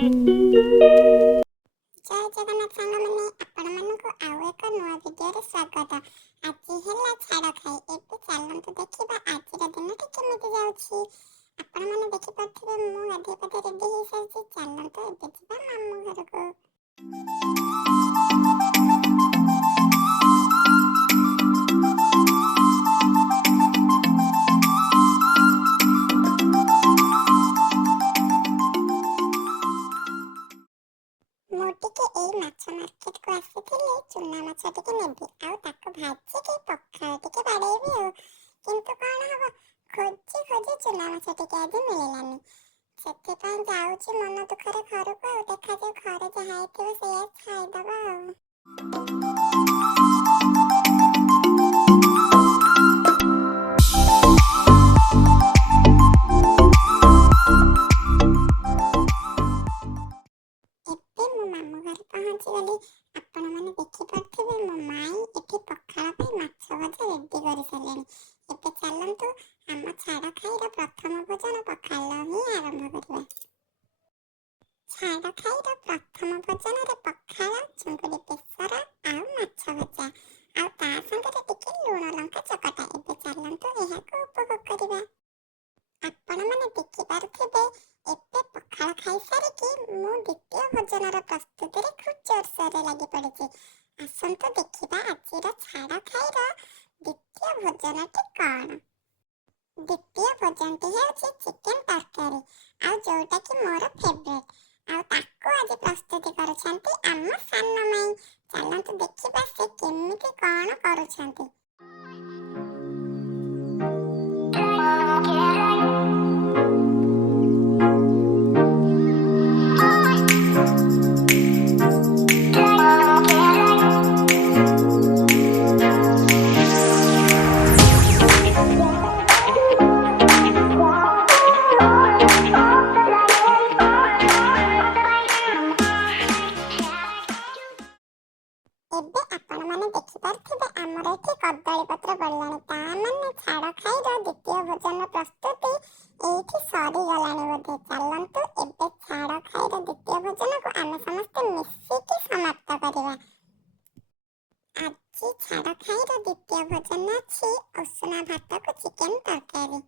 ଜୟ ଜଗନ୍ନାଥ ସାଙ୍ଗମାନେ, ଆପଣମାନଙ୍କୁ ଆଉ ଏକ ନୂଆ ଭିଡ଼ିଓରେ ସ୍ୱାଗତ। ଆଜି ହେଲା ଛାଡ଼ ଖାଇ। ଏବେ ଚାଲନ୍ତୁ ଦେଖିବା ଆଜିର ଦିନଟି କେମିତି ଯାଉଛି। ଆପଣମାନେ ଦେଖିପାରୁଥିବେ ମୁଁ ଗାଧୋଇ ପାଧୋଇ ରେଡ଼ି ହେଇସାରିଛି। ଚାଲନ୍ତୁ ଏବେ ଯିବା ମାମୁଁ ଘରକୁ। ମୁଁ ଟିକେ ଏଇ ମାଛ ମାର୍କେଟକୁ ଆସିଥିଲି। ଚୁନା ମାଛ ଟିକେ ନେବି ଆଉ ତାକୁ ଭାଜିକି ପଖାଳ ଟିକେ ବାଡ଼େଇବି ଆଉ। କିନ୍ତୁ କ'ଣ ହବ, ଖୋଜି ଖୋଜି ଚୁନା ମାଛ ଟିକେ ଆଜି ମିଳିଲାନି। ସେଥିପାଇଁ ଯାଉଛି ମନ ଦୁଃଖରେ ଘରକୁ ଆଉ। ଦେଖାଯାଉ ଘରେ ଯାହା ହେଇଥିବ ସେଇଆ ଖାଇଦବା ଆଉ। ଏବେ ମୁଁ ମାମୁଁ ଘରେ ପହଞ୍ଚିଗଲି। ଆପଣମାନେ ଦେଖିପାରୁଥିବେ ମୋ ମାଇଁ ଏଠି ପଖାଳ ପାଇଁ ମାଛ ଭଜା ରେଡ଼ି କରିସାରିଲେଣି। ଏବେ ଚାଲନ୍ତୁ ଆମ ଛାଡ଼ ଖାଇର ପ୍ରଥମ ଭୋଜନ ପଖାଳ ହିଁ ଆରମ୍ଭ କରିବା। ଛାଡ଼ ଖାଇର ପ୍ରଥମ ଭୋଜନରେ ପଖାଳ, ଚିଙ୍ଗୁଡ଼ି ବେସର ଆଉ ମାଛ ଭଜା ଆଉ ତା ସାଙ୍ଗରେ ଟିକେ ଲୁଣ ଲଙ୍କା ଚକଟା। ଏବେ ଚାଲନ୍ତୁ ଏହାକୁ ଉପଭୋଗ କରିବା। ଆପଣମାନେ ଦେଖିପାରୁଥିବେ ଏବେ ପଖାଳ ଖାଇସାରିକି ମୁଁ ଦ୍ୱିତୀୟ ଭୋଜନର ପ୍ରସ୍ତୁତିରେ ଖୁବ୍ ଜୋରସୋରରେ ଲାଗି ପଡ଼ିଛି। ଆସନ୍ତୁ ଦେଖିବା ଆଜିର ଛାଡ଼ ଖାଇର ଦ୍ୱିତୀୟ ଭୋଜନଟି କ'ଣ। ଦ୍ୱିତୀୟ ଭୋଜନଟି ହେଉଛି ଚିକେନ ତରକାରୀ, ଆଉ ଯେଉଁଟାକି ମୋର ଫେଭରେଟ୍। ଆଉ ତାକୁ ଆଜି ପ୍ରସ୍ତୁତି କରୁଛନ୍ତି ଆମ ସାନ ମାଇଁ। ଚାଲନ୍ତୁ ଦେଖିବା ସେ କେମିତି କ'ଣ କରୁଛନ୍ତି। ଏବେ ଆପଣମାନେ ଦେଖିପାରୁଥିବେ ଆମର ଏଠି କଦଳୀ ପତ୍ର ପଡ଼ିଲାଣି। ତା ମାନେ ଛାଡ଼ ଖାଇର ଦ୍ୱିତୀୟ ଭୋଜନ ପ୍ରସ୍ତୁତି ଏଇଠି ସରିଗଲାଣି ବୋଧେ। ଚାଲନ୍ତୁ ଏବେ ଛାଡ଼ ଖାଇର ଦ୍ୱିତୀୟ ଭୋଜନକୁ ଆମେ ସମସ୍ତେ ମିଶିକି ସମାପ୍ତ କରିବା। ଆଜି ଛାଡ଼ ଖାଇର ଦ୍ୱିତୀୟ ଭୋଜନ ଅଛି ଉଷୁନା ଭାତକୁ ଚିକେନ ତରକାରୀ।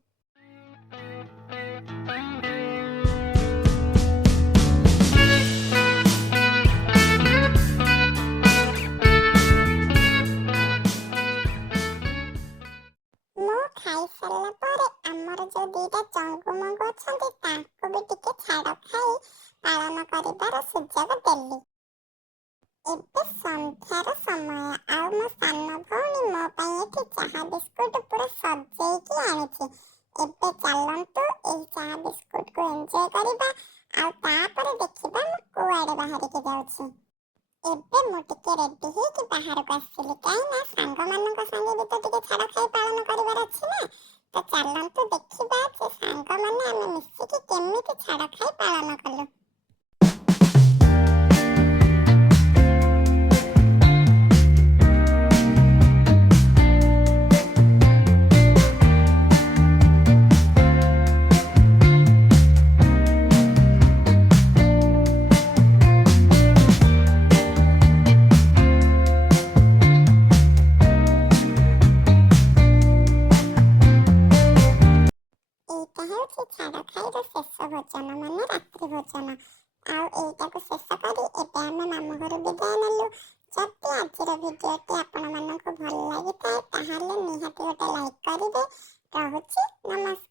ମୁଁ ଖାଇସାରିଲା ପରେ ଆମର ଯେଉଁ ଦୁଇଟା ଚଙ୍ଗୁ ମଙ୍ଗୁ ଅଛନ୍ତି ତାଙ୍କୁ ବି ଟିକେ ଛାଡ଼ ଖାଇ ପାଳନ କରିବାର ସୁଯୋଗ ଦେଲି। ଏବେ ସନ୍ଧ୍ୟାର ସମୟ ଆଉ ମୋ ସାନ ଭଉଣୀ ମୋ ପାଇଁ ଏଠି ଚାହା ବିସ୍କୁଟ ପୁରା ସଜେଇକି ଆଣିଛି। ଏବେ ଚାଲନ୍ତୁ ଏହି ଚାହା ବିସ୍କୁଟକୁ ଏନ୍ଜୟ କରିବା ଆଉ ତାପରେ ଦେଖିବା ମୁଁ କୁଆଡ଼େ ବାହାରିକି ଯାଉଛି। ଏବେ ମୁଁ ଟିକେ ରେଡ଼ି ହେଇକି ବାହାରକୁ ଆସିଲି, କାହିଁକି ନା ସାଙ୍ଗମାନଙ୍କ ସାଙ୍ଗେ ବି ତ ଟିକେ ଛାଡ଼ ଖାଇ ପାଳନ କରିବାର ଅଛି ନା। ତ ଚାଲନ୍ତୁ ଦେଖିବା ଯେ ସାଙ୍ଗମାନେ ଆମେ ମିଶିକି କେମିତି ଛାଡ଼ ଖାଇ ପାଳନ କଲୁ। ଏଇଟା ହେଉଛି ଛାଡ଼ ଖାଇର ଶେଷ ଭୋଜନ, ମାନେ ରାତ୍ରି ଭୋଜନ। ଆଉ ଏଇଟାକୁ ଶେଷ କରି ଏବେ ଆମେ ମାମୁଁ ଘରୁ ବିଦାୟ ନେଲୁ। ଯଦି ଆଜିର ଭିଡ଼ିଓଟି ଆପଣମାନଙ୍କୁ ଭଲ ଲାଗିଥାଏ ତାହେଲେ ନିହାତି ଗୋଟେ ଲାଇକ୍ କରିବେ। ରହୁଛି, ନମସ୍କାର।